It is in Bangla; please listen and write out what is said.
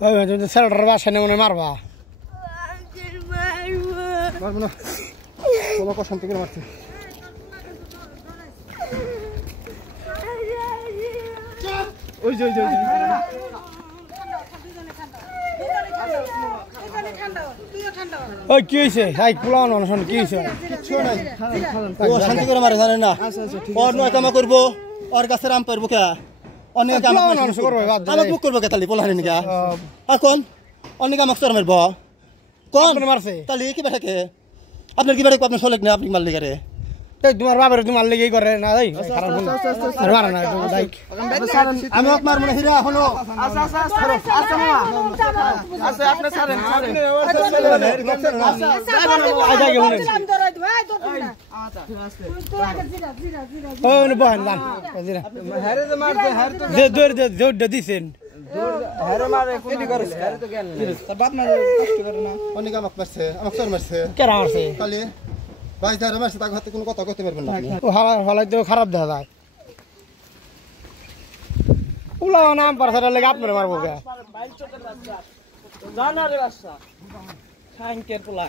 ওই তুমি ছেলেটার বাসা নিয়ে মনে মারবা মারবো না তোমাকে শান্তি করে মারছে ওই যে ওই কি হয়েছে হাই পুলান মানুষ কি হয়েছে ও শান্তি করে মারে জানেন না ওর নয় কামা করবো ওর কাছে রাম পারবো কে অনেক মানুষ করবে আমাকে বুক করবো কে তালি পোলাহানি নিকা এখন অনেক আমাকে চর মারবো কোন মারছে তালি কি বেটাকে আপনার কি বেটাকে আপনার সলেক না আপনি মারলি গারে তোমার বাবার তোমার লেগেই করে না ভাই মারা না আমি ওকে মারবো না হিরা হলো দিছেন অনেক আমাকে মারছে আমাকে চর মারছে কেরা মারছে তালি ভাই যারা মারছে তার হাতে কোনো কথা করতে পারবেন না হলাই তো খারাপ দেখা যায় উলা নাম পারসাটা লেগে আপনার মারবো কে জানা রে বাচ্চা থ্যাংক ইউ পোলা